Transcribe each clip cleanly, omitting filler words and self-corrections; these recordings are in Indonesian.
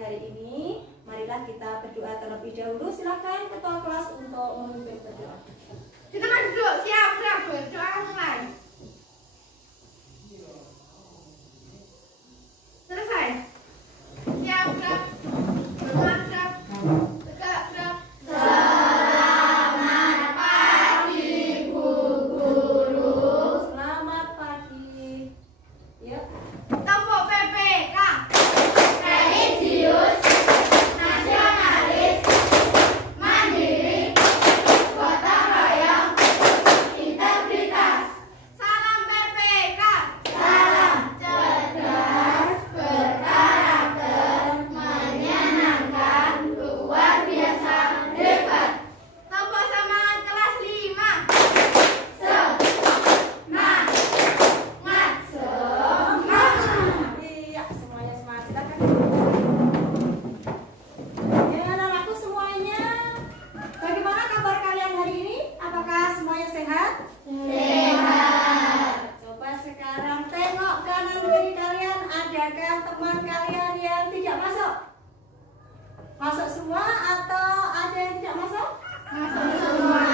hari ini. Marilah kita berdoa terlebih dahulu. Silakan ketua kelas untuk memimpin berdoa. Kita kan duduk, siap, berdoa mulai. Selesai. Siap, gerak. Berdoa, gerak. Tegak, gerak. Selamat pagi, Bu Guru. Selamat pagi. Yuk. Kelompok PPK. Religius, nasionalis, mandiri, gotong royong, integritas. Salam PPK. Salam cerdas, berkarakter, menyenangkan, luar biasa, hebat. Kelompok semangat kelas 5. Semangat, semangat. Iya, semuanya semangat. Silakan. Ya, anak-anakku semuanya. Bagaimana kabar kalian hari ini? Apakah semuanya sehat? Sehat. Coba sekarang tengok kanan kiri kalian. Adakah teman kalian yang tidak masuk? Masuk semua atau ada yang tidak masuk? Masuk semua.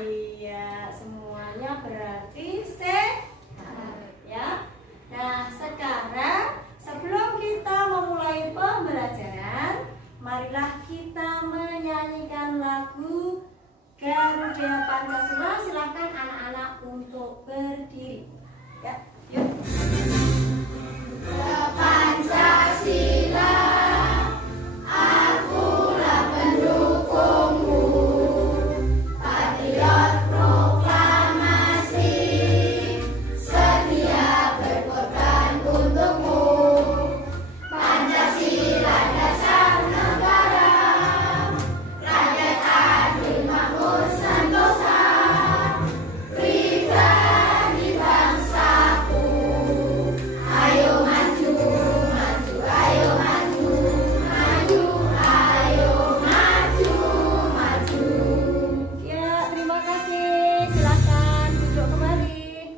Iya, semuanya berarti sehat ya. Nah, sekarang sebelum kita memulai pembelajaran, marilah kita menyanyikan lagu Garuda Pancasila. Silakan anak-anak untuk berdiri. Ya, yuk. Pancasila, akulah pendukungmu, patriot proklamasi, setia berkorban untukmu. Pancasila dasar negara, rakyat adil makmur sentosa, pribadi bangsaku. Ayo maju, maju, ayo maju, maju, ayo maju, maju. Ya, terima kasih. Silakan duduk kembali.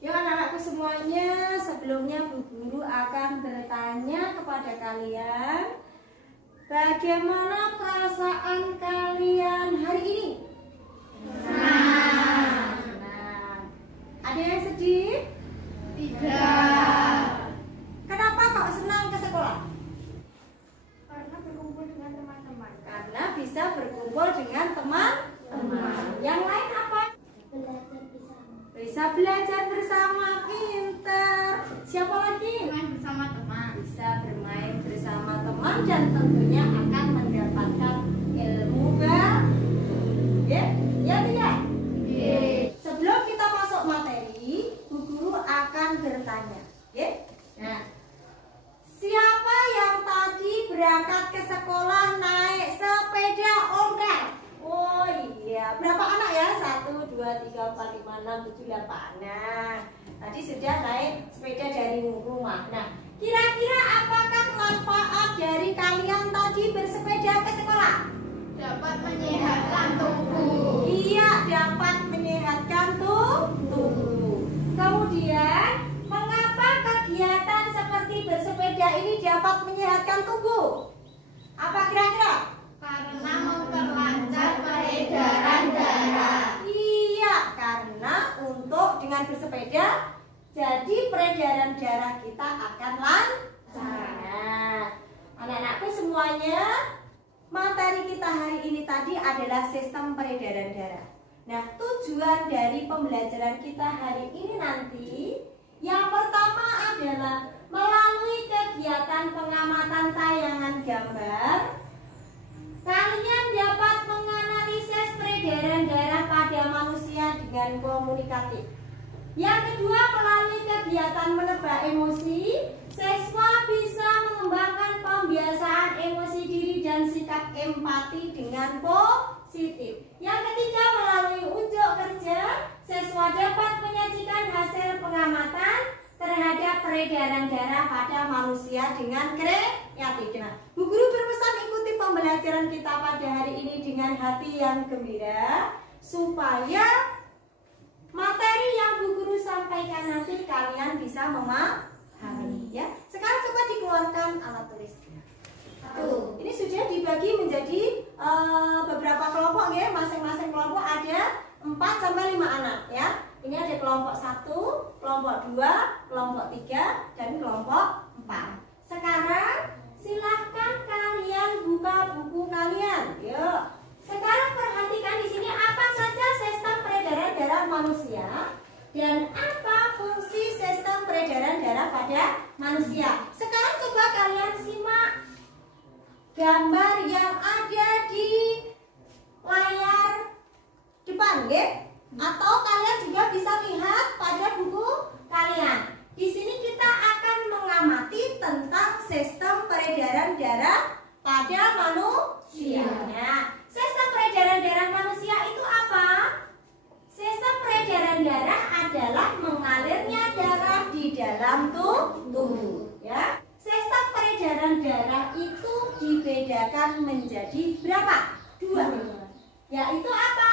Ya, anak-anakku semuanya, sebelumnya Bu Guru akan bertanya kepada kalian, bagaimana perasaan kalian hari ini? Senang. Ada yang sedih? Tidak. Kenapa kok senang ke sekolah? Karena berkumpul dengan teman-teman. Karena bisa berkumpul dengan teman-teman. Yang lain apa? Belajar bersama. Bisa belajar bersama, pinter. Siapa lagi? Main bersama teman. Bisa bermain bersama teman dan tentunya akan mendapatkan ilmu baru. Ya, ya tidak? Sebelum kita masuk materi, Bu Guru akan bertanya. Ya? Nah, siapa yang tadi berangkat ke sekolah naik sepeda ontel? Oh iya, berapa anak ya? 1, 2, 3, 4, 5, 6, 7, 8. Nah, tadi sudah naik sepeda dari rumah. Nah, kira-kira apakah manfaat dari kalian tadi bersepeda ke sekolah? Dapat menyehatkan tubuh. Iya, dapat menyehatkan tubuh. Kemudian, mengapa kegiatan seperti bersepeda ini dapat menyehatkan tubuh? Apa kira-kira? Karena memperlancar peredaran darah. Iya, karena dengan bersepeda, jadi peredaran darah kita akan lancar. Nah, anak-anakku semuanya, materi kita hari ini tadi adalah sistem peredaran darah. Nah, tujuan dari pembelajaran kita hari ini nanti, yang pertama adalah melalui kegiatan pengamatan tayangan gambar, kalian dapat menganalisis peredaran darah pada manusia dengan komunikatif. Yang kedua, melalui kegiatan menebak emosi, siswa bisa mengembangkan pembiasaan emosi diri dan sikap empati dengan positif. Yang ketiga, melalui unjuk kerja, siswa dapat menyajikan hasil pengamatan terhadap peredaran darah pada manusia dengan kreatif. Nah, Bu Guru berpesan ikuti pembelajaran kita pada hari ini dengan hati yang gembira, supaya materi yang Bu Guru sampaikan nanti kalian bisa memahami. Ya, sekarang coba dikeluarkan 4 sampai 5 anak ya. Ini ada kelompok 1, kelompok 2, kelompok 3, dan kelompok 4. Sekarang silahkan kalian buka buku kalian. Yuk. Sekarang perhatikan di sini apa saja sistem peredaran darah manusia dan apa fungsi sistem peredaran darah pada manusia. Sekarang coba kalian simak gambar yang ada di layar depan, ya? Atau kalian juga bisa lihat pada buku kalian. Di sini kita akan mengamati tentang sistem peredaran darah pada manusia. Nah, sistem peredaran darah manusia itu apa? Sistem peredaran darah adalah mengalirnya darah di dalam tubuh, ya. Sistem peredaran darah itu dibedakan menjadi berapa? 2. Yaitu apa?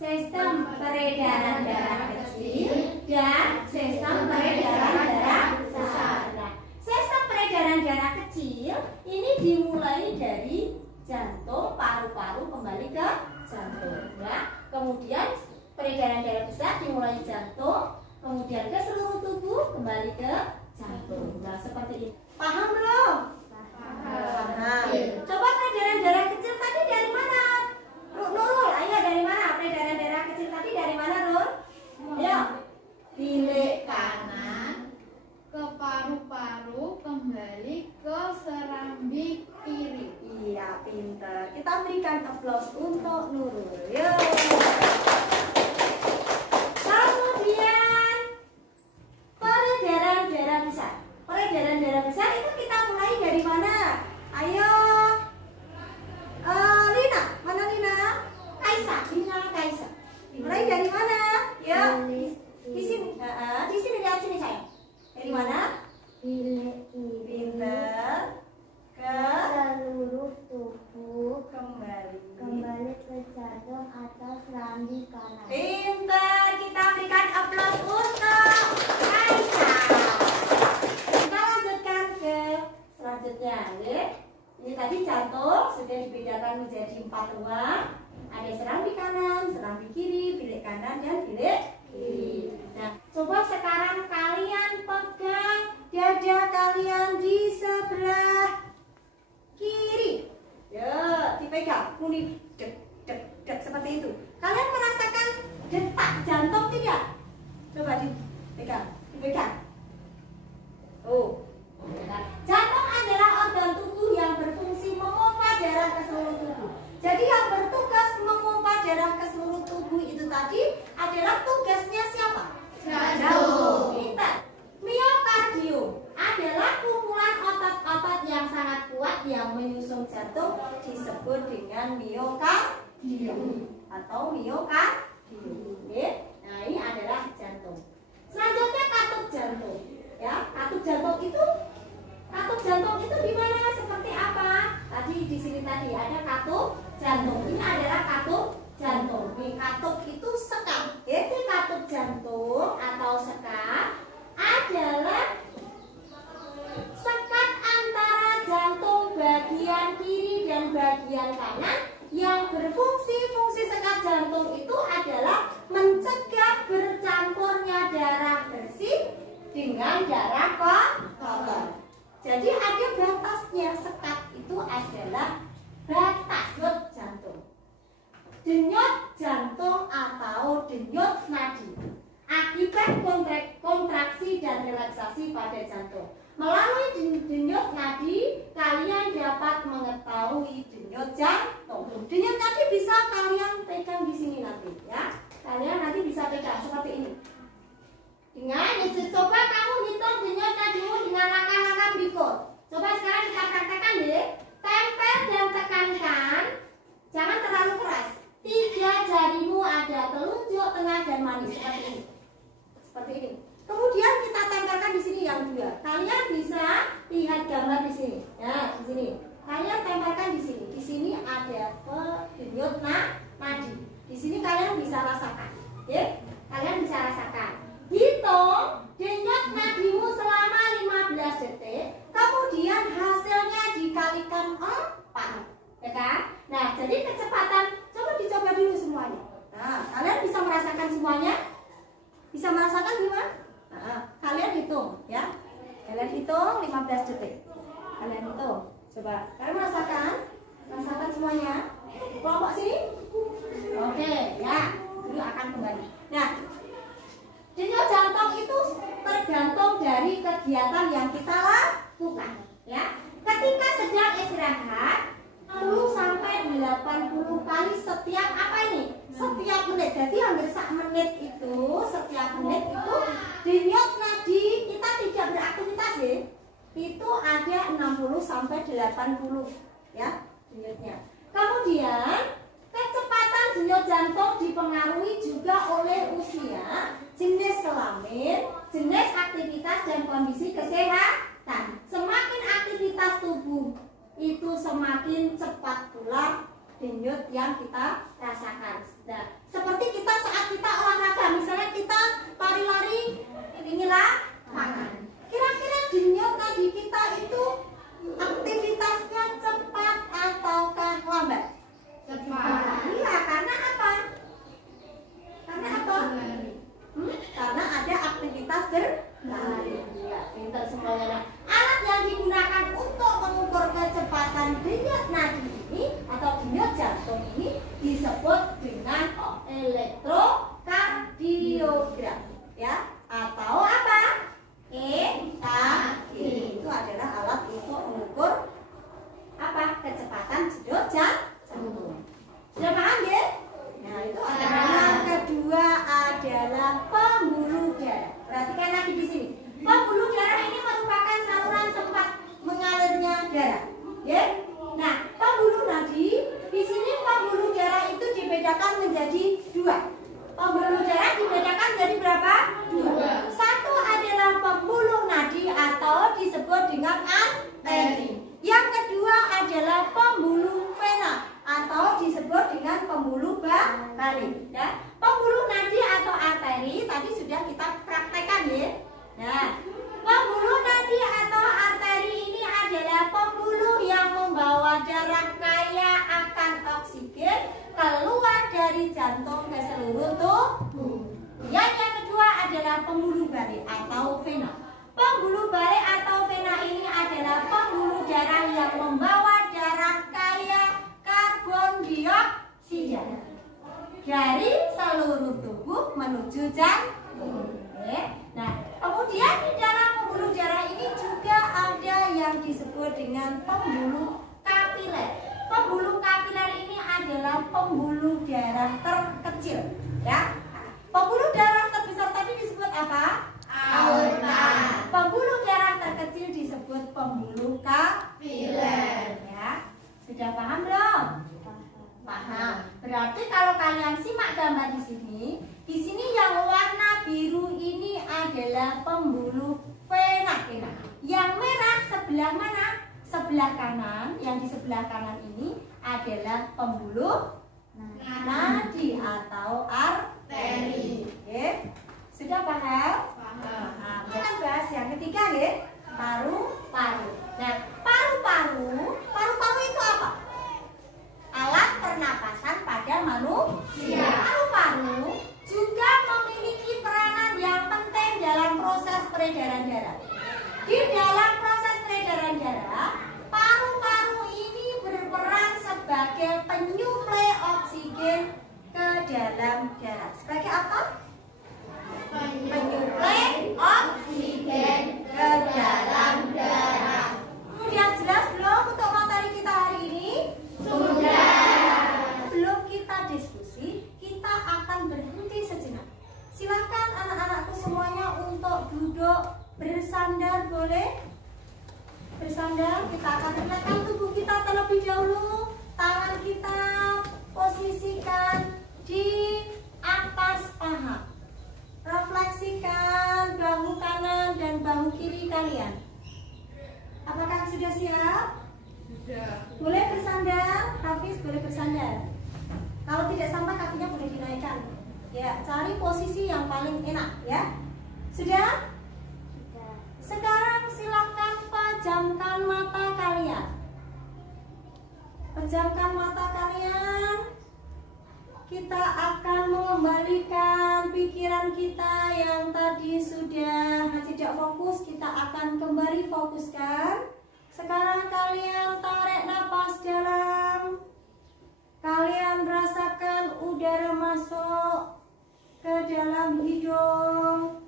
Sistem peredaran darah kecil dan sistem peredaran darah besar. Nah, sistem peredaran darah kecil ini dimulai dari jantung, paru-paru kembali ke jantung, ya. Kemudian peredaran darah besar dimulai jantung, kemudian ke seluruh tubuh kembali ke jantung. Nah, seperti ini. Paham belum? Paham. Coba peredaran darah kecil tadi dari mana? Nurul, ayo dari mana? Peredaran darah kecil tadi dari mana, Nur? Ya, bilik kanan ke paru-paru kembali ke serambi kiri. Iya, pintar. Kita berikan aplaus untuk Nurul. Yuk. Kemudian peredaran darah besar. Peredaran darah besar itu kita mulai dari mana? Ayo. Lina, mana Lina? Kaisa, Lina Kaisa. Mulai dari mana? Yuk. Di sini. Di sini lihat sini saya. Dari mana? Pintar. Ke seluruh tubuh kembali ke jantung atau serambi kanan. Pintar, kita berikan aplaus untuk Kaisa. Kita lanjutkan ke selanjutnya, ya. Ini tadi jantung sudah dibedakan menjadi 4 ruang. Ada serambi kanan, serambi kiri, bilik kanan dan bilik kiri. Nah, coba sekarang kalian pegang dada kalian di sebelah kiri. Ya, dipegang, bunyi dek dek dek seperti itu. Kalian merasakan detak jantung tidak? Coba dipegang. Oh. Jantung adalah organ tubuh yang berfungsi memompa darah ke seluruh tubuh. Jadi yang bertugas memompa darah ke seluruh tubuh itu tadi adalah tugasnya siapa? Jantung. Pintar. Miokardium adalah kumpulan otot-otot yang sangat kuat yang menyusun jantung disebut dengan miokardium atau miokardium. Nah, ini adalah jantung. Selanjutnya katup jantung. Ya, katup jantung itu di mana? Seperti apa? Tadi di sini tadi ada katup jantung. Ini adalah katup jantung. Di katup itu sekat. Jadi katup jantung atau sekat adalah sekat antara jantung bagian kiri dan bagian kanan yang fungsi sekat jantung itu adalah mencegah bercampurnya darah bersih dengan darah kotor. Jadi ada batasnya, sekat itu adalah batas jantung. Denyut jantung atau denyut nadi akibat kontraksi dan relaksasi pada jantung. Melalui denyut nadi kalian dapat mengetahui denyut jantung. Denyut nadi bisa kalian pegang di sini nanti, ya. Kalian nanti bisa pegang seperti ini. Coba kamu hitung denyut nadimu dengan langkah-langkah berikut. Coba sekarang kita praktekkan deh. Tempel dan tekankan, jangan terlalu keras. 3 jarimu ada telunjuk, tengah dan manis seperti ini. Seperti ini. Kemudian kita tempelkan di sini yang 2. Kalian bisa lihat gambar di sini. Ya, di sini. Kalian tempelkan di sini. Di sini ada denyut nadi. Di sini kalian bisa rasakan. Ya, kalian bisa rasakan. Hitung denyut nadimu selama 15 detik. Kemudian hasilnya dikalikan 4. Ya kan? Nah, jadi kecepatan coba dicoba dulu semuanya. Nah, kalian bisa merasakan tuh. Coba, kalian merasakan? Rasakan semuanya? Kelompok sini? Oke, ya. Guru akan kembali. Nah, denyut jantung itu tergantung dari kegiatan yang kita lakukan, ya. Ketika sedang istirahat, 10 sampai 80 kali setiap apa ini? Setiap menit. Jadi hampir sak menit itu, setiap menit itu denyut nadi kita tidak beraktivitas ya. Itu ada 60 sampai 80 ya denyutnya. Kemudian kecepatan denyut jantung dipengaruhi juga oleh usia, jenis kelamin, jenis aktivitas dan kondisi kesehatan. Semakin aktivitas tubuh itu semakin cepat pula denyut yang kita rasakan. Nah, seperti kita saat kita olahraga, misalnya kita lari-lari, inilah makan. Kira-kira denyut nadi kita itu aktivitasnya cepat ataukah lambat? Cepat. Iya, karena apa? Karena apa? Karena ada aktivitas berlari. Ya, pintar semuanya. Nah, alat yang digunakan untuk mengukur kecepatan denyut nadi ini atau denyut jantung ini disebut dengan elektrokardiogram, ya, atau apa? EKG. Itu adalah alat untuk mengukur apa? Kecepatan denyut jantung. Sudah paham ya? Nah, itu adalah yang kedua adalah pembuluh darah. Perhatikan lagi di sini. Pembuluh darah ini merupakan saluran tempat mengalirnya darah. Ya. Nah, pembuluh nadi di sini pembuluh darah itu dibedakan menjadi dua. Pembuluh darah dibedakan menjadi berapa? Dua. Satu adalah pembuluh nadi atau disebut dengan arteri. Yang kedua adalah pembuluh vena atau disebut dengan pembuluh balik. Ya. Pembuluh nadi atau arteri tadi sudah kita praktekkan ya. Nah, pembuluh nadi atau arteri ini adalah pembuluh yang membawa darah kaya akan oksigen keluar dari jantung ke seluruh tubuh. Yang kedua adalah pembuluh balik atau vena. Pembuluh balik atau vena ini adalah pembuluh darah yang membawa darah kaya karbon dioksida dari seluruh tubuh menuju jantung. Nah, kemudian di dalam pembuluh darah ini juga ada yang disebut dengan pembuluh kapiler. Pembuluh kapiler ini adalah pembuluh darah terkecil, ya. Pembuluh darah terbesar tadi disebut apa? Aorta. Pembuluh darah terkecil disebut pembuluh kapiler, ya. Sudah paham belum? Paham. Berarti kalau kalian simak gambar di sini yang warna biru ini adalah pembuluh vena. Yang merah sebelah mana? Sebelah kanan. Yang di sebelah kanan ini adalah pembuluh nadi atau arteri. Oke. Sudah paham? Paham. Kita bahas yang ketiga ya, paru-paru. Nah, paru-paru itu apa? Alat pernapasan pada manusia. Paru-paru juga memiliki peranan yang penting dalam proses peredaran darah. Di dalam proses peredaran darah, paru-paru ini berperan sebagai penyuplai oksigen ke dalam darah. Sebagai apa? Penyuplai oksigen ke dalam darah. Sudah jelas belum untuk materi kita hari ini? Sudah. Belum kita diskusi, kita akan berhenti sejenak. Silahkan anak-anakku semuanya untuk duduk bersandar, boleh? Bersandar, kita akan relakskan tubuh kita terlebih dahulu. Tangan kita posisikan di atas paha. Refleksikan bahu kanan dan bahu kiri kalian. Apakah sudah siap? Sudah. Boleh bersandar, Hafiz boleh bersandar. Kalau tidak sampai kakinya boleh dinaikkan. Ya, cari posisi yang paling enak ya. Sudah? Sekarang silakan pejamkan mata kalian. Pejamkan mata kalian. Kita akan mengembalikan pikiran kita yang tadi sudah tidak fokus. Kita akan kembali fokuskan. Sekarang kalian tarik napas dalam. Kalian rasakan udara masuk ke dalam hidung.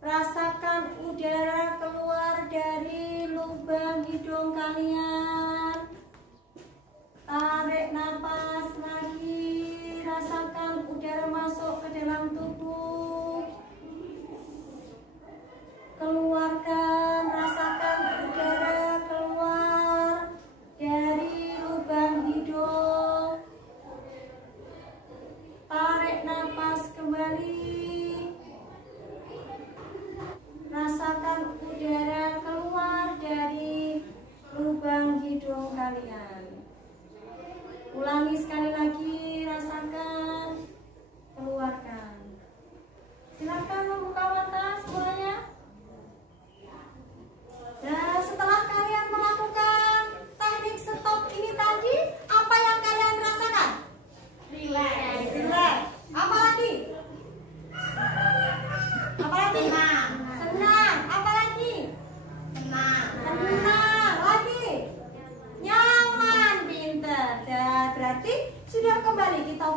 Rasakan udara keluar dari lubang hidung kalian. Tarik napas lagi. Rasakan udara masuk ke dalam tubuh. Keluarkan, rasakan udara keluar dari lubang hidung. Tarik napas kembali. Rasakan udara keluar dari lubang hidung kalian. Ulangi sekali lagi, rasakan, keluarkan. Silakan membuka mata semuanya. Dan setelah kalian melakukan teknik stop ini tadi, apa yang kalian rasakan? Relax. Apa lagi? Senang. Apa lagi? Tenang. Lagi? Nyaman. Pintar. Dan berarti sudah kembali kita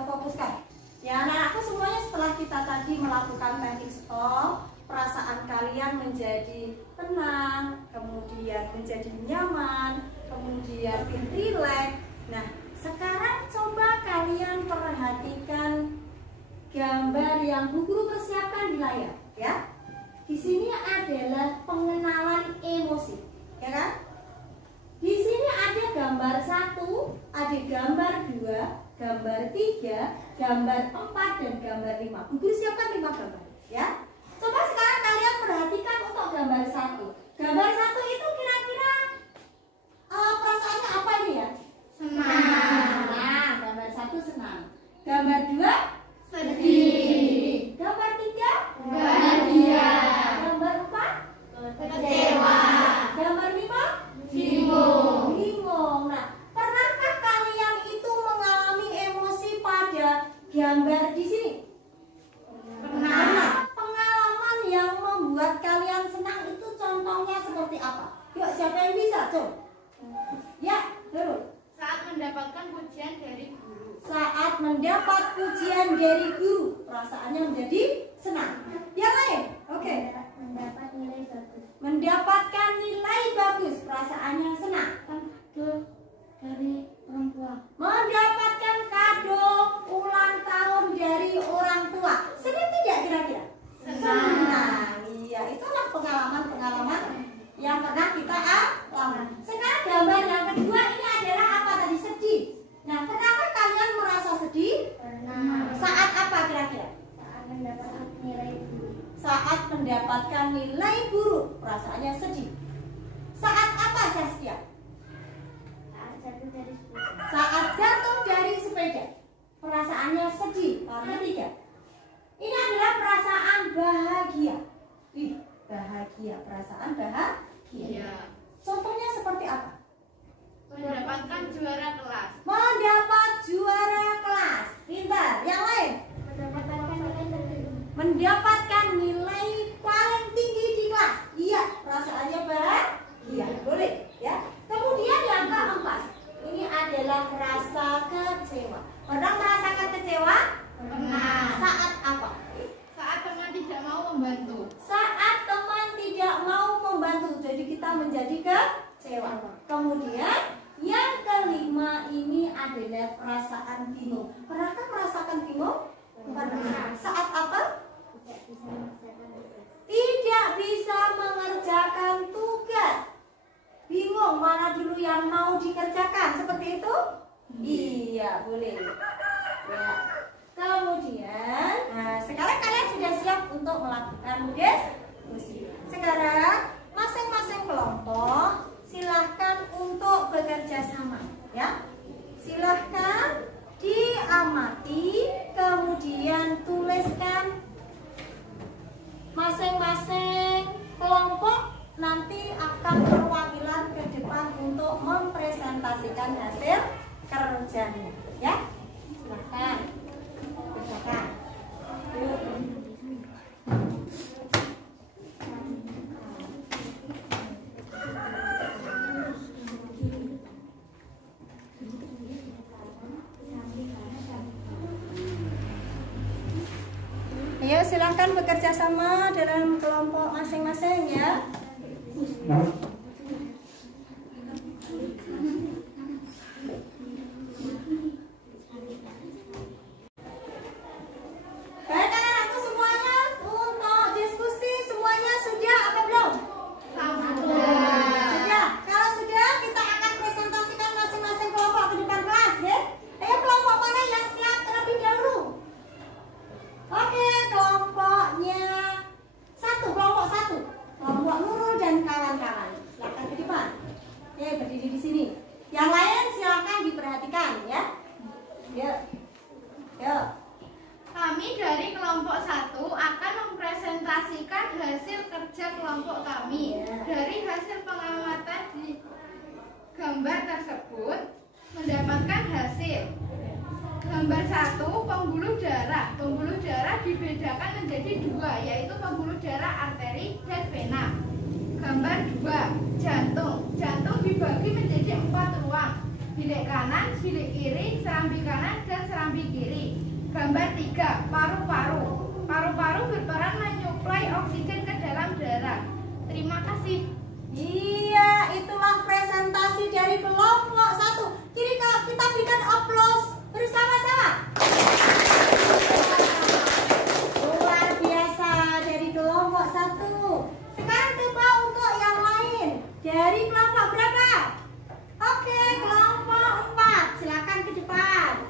fokuskan. Ya, anak-anakku semuanya, setelah kita tadi melakukan teknik stop, perasaan kalian menjadi tenang, kemudian menjadi nyaman, kemudian rileks. Nah, sekarang coba kalian perhatikan gambar yang Bu Guru persiapkan di layar, ya. Di sini adalah pengenalan emosi, ya kan? Di sini ada gambar 1, ada gambar 2, gambar 3, gambar 4, dan gambar 5. Bu Guru siapkan 5 gambar, ya. Coba sekarang kalian perhatikan untuk gambar 1. Gambar 1 itu kira-kira perasaannya apa ini ya? Senang. Gambar 1 senang. Gambar 2 sedih. Gambar 3 bahagia. Gambar 4 kecewa. Gambar 5 bingung. Nah, pernahkah kalian itu mengalami emosi pada gambar di sini? Pernah. Pengalaman yang membuat kalian senang itu contohnya seperti apa? Yuk, siapa yang bisa? Coba. Ya, dulu. Saat mendapatkan pujian dari guru. Saat mendapat pujian dari guru, perasaannya menjadi senang. Yang lain? Oke. Mendapat nilai bagus. Mendapatkan nilai bagus, perasaannya senang. Kado dari orang tua. Mendapatkan kado ulang tahun dari orang tua. Senang tidak kira-kira? Senang. Iya, itulah pengalaman-pengalaman yang pernah kita alami. Sekarang gambar yang kedua ini adalah apa tadi? Sedih. Nah, pernahkah kalian merasa sedih? Pernah. Saat apa kira-kira? Saat mendapatkan nilai guru. Saat mendapatkan nilai buruk, perasaannya sedih. Saat apa Saskia? Saat jatuh dari sepeda. Saat jatuh dari sepeda, perasaannya sedih. Karena 3. Ini adalah perasaan bahagia. Bahagia, perasaan bahagia. Contohnya seperti apa? Mendapatkan juara kelas. Mendapat juara kelas. Pintar. Yang lain? Mendapatkan nilai tertinggi. Mendapatkan nilai paling tinggi di kelas. Iya, perasaannya bahagia. Boleh, ya. Kemudian yang keempat, ini adalah rasa kecewa. Pernah merasakan kecewa? Pernah. Saat apa? Saat teman tidak mau membantu. Saat teman tidak mau membantu. Jadi kita menjadi kecewa. Kemudian yang kelima ini adalah perasaan bingung. Pernahkah merasakan bingung? Pernah. Saat apa? Tidak bisa mengerjakan tugas. Tidak bisa mengerjakan tugas. Bingung mana dulu yang mau dikerjakan. Seperti itu? Iya, boleh. Ya. Kemudian, nah, sekarang kalian sudah siap untuk melakukan diskusi. Sekarang masing-masing kelompok silahkan untuk bekerja sama, ya. Silahkan diamati, kemudian tuliskan masing-masing kelompok nanti akan perwakilan ke depan untuk mempresentasikan hasil kerjanya, ya. Silahkan kerjakan. silahkan bekerja sama dalam kelompok masing-masing ya. Baik anak-anakku semuanya, untuk diskusi semuanya sudah apa belum? Sudah. Kalau sudah, kita akan presentasikan masing-masing kelompok ke depan kelas ya. Ayo kelompok mana yang siap terlebih dahulu? Oke, kelompoknya kelompok satu, kelompok Nurul dan kawan-kawan. Silakan ke depan. Oke, berdiri di sini. Yang lain silakan diperhatikan ya. Yuk. Yuk. Kami dari kelompok 1 akan mempresentasikan hasil kerja kelompok kami. Dari hasil pengamatan di gambar tersebut mendapatkan hasil. Gambar 1, pembuluh darah. Pembuluh darah dibedakan menjadi 2, yaitu pembuluh darah arteri dan vena. Gambar 2, jantung. Jantung dibagi menjadi 4 ruang. Bilik kanan, bilik kiri, serambi kanan, dan serambi kiri. Gambar 3, paru-paru. Paru-paru berperan menyuplai oksigen ke dalam darah. Terima kasih. Iya, itulah presentasi dari kelompok 1. Kiri kita berikan aplaus bersama-sama. Luar biasa dari kelompok 1. Sekarang coba untuk yang lain. Dari kelompok berapa? Oke, kelompok 4. Silakan ke depan.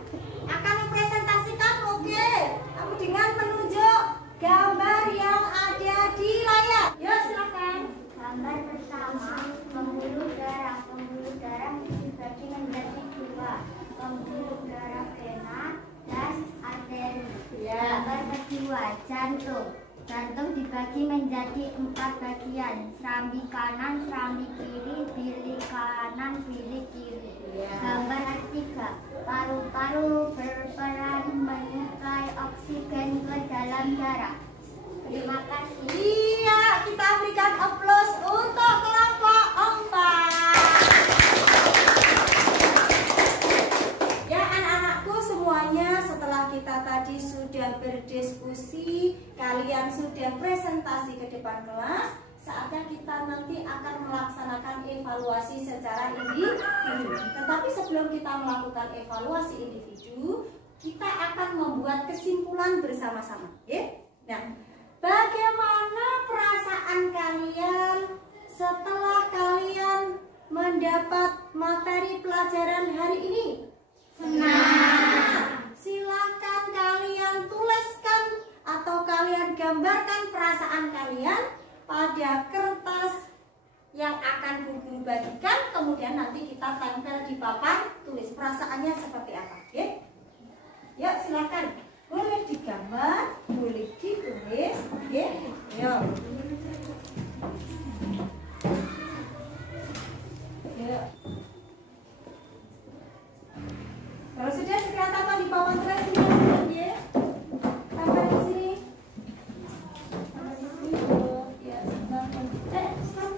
Akan mempresentasikan, oke. Kamu dengan menunjuk gambar yang ada di layar. Yuk, silakan. Gambar pertama, pembuluh darah. Pembuluh darah dibagi menjadi 2, pembuluh darah vena dan arteri. Ya. Gambar kedua, jantung. Jantung dibagi menjadi 4 bagian, serambi kanan, serambi kiri, bilik kanan, bilik kiri. Ya. Gambar ketiga, paru-paru berperan menyuplai oksigen ke dalam darah. Terima kasih. Iya, kita berikan aplaus untuk kelompok 4. Ya anak-anakku semuanya, setelah kita tadi sudah berdiskusi, kalian sudah presentasi ke depan kelas, saatnya kita nanti akan melaksanakan evaluasi secara individu. Tetapi sebelum kita melakukan evaluasi individu, kita akan membuat kesimpulan bersama-sama. Ya? Nah, bagaimana perasaan kalian setelah kalian mendapat materi pelajaran hari ini? Senang. Silahkan kalian tuliskan atau kalian gambarkan perasaan kalian pada kertas yang akan Bu Guru bagikan. Kemudian nanti kita tempel di papan tulis perasaannya seperti apa. Oke? Yuk silakan. Boleh digambar, boleh ditulis, ya. Yuk. Yuk. Kalau sudah segera tampal di papan tulis ini, ya. Tampal di sini. Tampal di sini. Ya, tampal. Stop.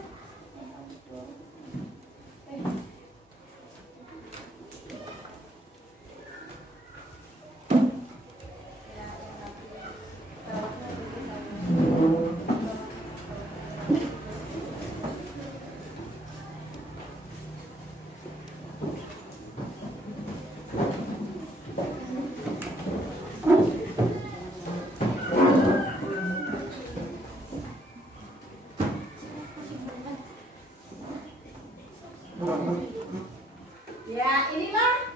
Ya, inilah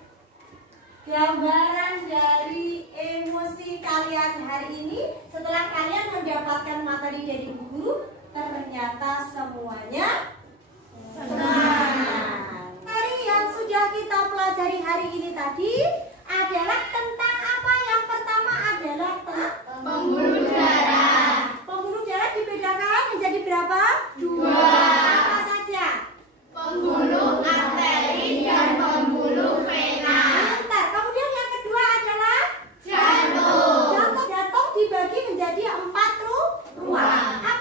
gambaran dari emosi kalian hari ini. Setelah kalian mendapatkan materi dari Bu Guru, ternyata semuanya senang. Materi yang sudah kita pelajari hari ini tadi adalah tentang apa? Yang pertama adalah Pembuluh darah. Pembuluh darah dibedakan menjadi berapa? 2. Apa saja? Pembuluh arteri dan pembuluh vena. Bentar. Kemudian yang kedua adalah Jantung. jantung. Jantung dibagi menjadi 4 ruang. Apa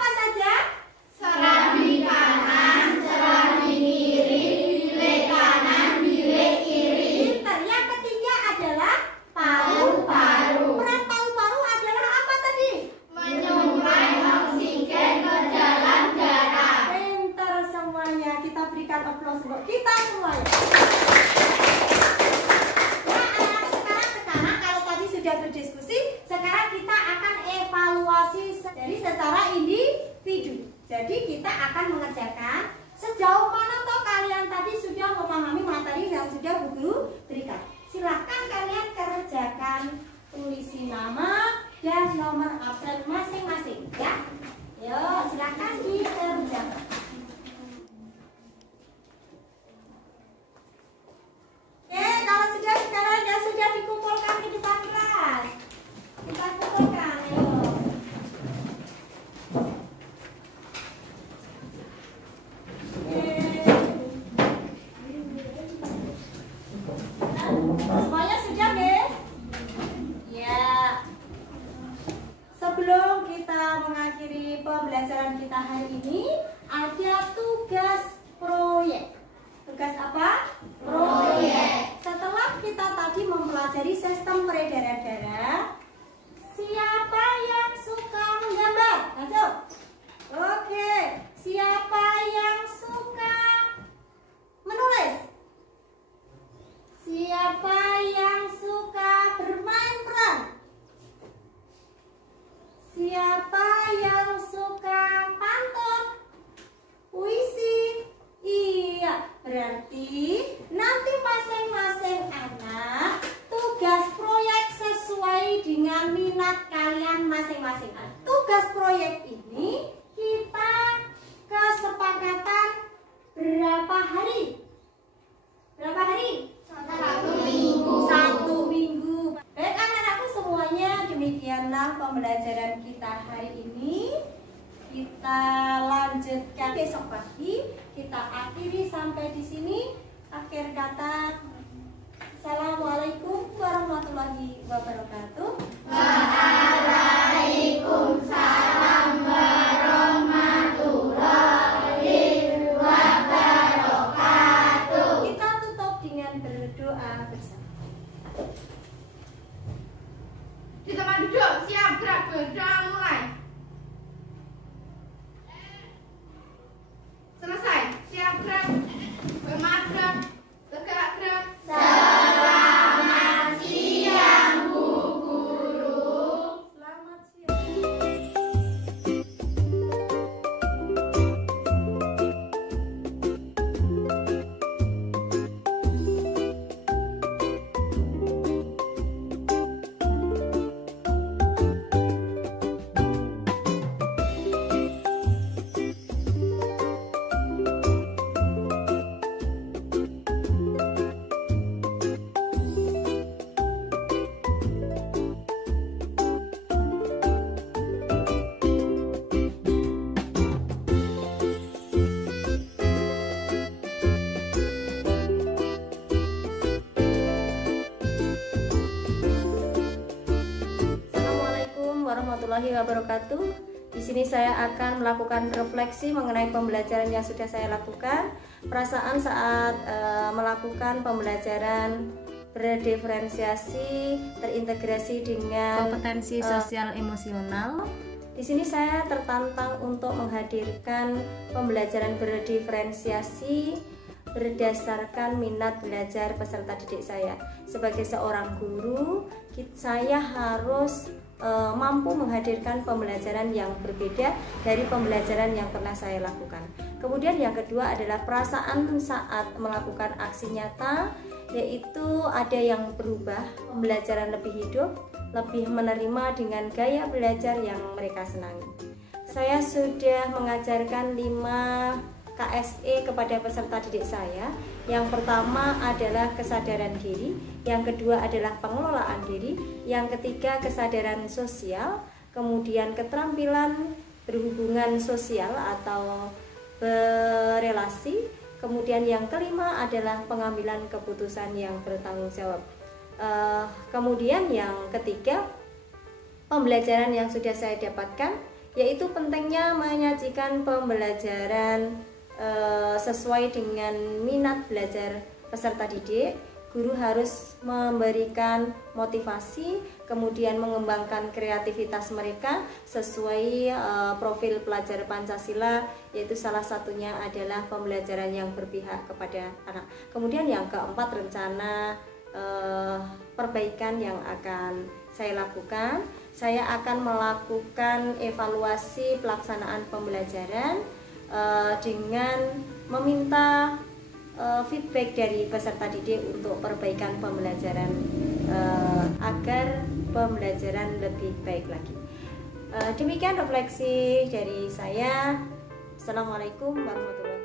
Jadi kita akan mengerjakan sejauh mana toh kalian tadi sudah memahami materi yang sudah Bu Guru berikan. Silahkan kalian kerjakan, tulisi nama dan nomor absen masing-masing ya. Yo, silahkan dikerjakan. Oke, kalau sudah sekarang ya sudah dikumpulkan di depan kelas. Kita kumpulkan, ayo. Semuanya sudah deh? Ya. Sebelum kita mengakhiri pembelajaran kita hari ini, ada tugas proyek. Tugas apa? Proyek. Setelah kita tadi mempelajari sistem peredaran darah, siapa yang suka menggambar? Masuk. Oke. Siapa yang suka menulis? Siapa yang suka bermain peran? Siapa yang suka pantun? Puisi? Iya, berarti nanti masing-masing anak tugas proyek sesuai dengan minat kalian masing-masing. Tugas proyek ini kita kesepakatan berapa hari? Berapa hari? 1 minggu. 1 minggu. Baik anak-anakku semuanya, demikianlah pembelajaran kita hari ini. Kita lanjutkan besok pagi. Kita akhiri sampai di sini. Akhir kata, Assalamualaikum warahmatullahi wabarakatuh. Waalaikumsalam warahmatullahi wabarakatuh. Kita tutup dengan berdoa bersama. Di tempat duduk, siap gerak, berdoa mulai. Selesai, siap gerak, bermadhab, tegak gerak. Selamat siang Bu Guru. Selamat siang. Assalamualaikum warahmatullahi wabarakatuh. Di sini saya akan melakukan refleksi mengenai pembelajaran yang sudah saya lakukan. Perasaan saat melakukan pembelajaran berdiferensiasi terintegrasi dengan kompetensi sosial emosional. Di sini saya tertantang untuk menghadirkan pembelajaran berdiferensiasi berdasarkan minat belajar peserta didik saya. Sebagai seorang guru, saya harus mampu menghadirkan pembelajaran yang berbeda dari pembelajaran yang pernah saya lakukan. Kemudian yang kedua adalah perasaan saat melakukan aksi nyata, yaitu ada yang berubah, pembelajaran lebih hidup, lebih menerima dengan gaya belajar yang mereka senangi. Saya sudah mengajarkan 5 KSE kepada peserta didik saya. Yang pertama adalah kesadaran diri, yang kedua adalah pengelolaan diri, yang ketiga kesadaran sosial, kemudian keterampilan berhubungan sosial atau berelasi, kemudian yang kelima adalah pengambilan keputusan yang bertanggung jawab. Kemudian yang ketiga, pembelajaran yang sudah saya dapatkan, yaitu pentingnya menyajikan pembelajaran sesuai dengan minat belajar peserta didik. Guru harus memberikan motivasi, kemudian mengembangkan kreativitas mereka sesuai profil pelajar Pancasila, yaitu salah satunya adalah pembelajaran yang berpihak kepada anak. Kemudian yang keempat, rencana perbaikan yang akan saya lakukan. Saya akan melakukan evaluasi pelaksanaan pembelajaran dengan meminta feedback dari peserta didik untuk perbaikan pembelajaran agar pembelajaran lebih baik lagi. Demikian refleksi dari saya. Assalamualaikum warahmatullahi wabarakatuh.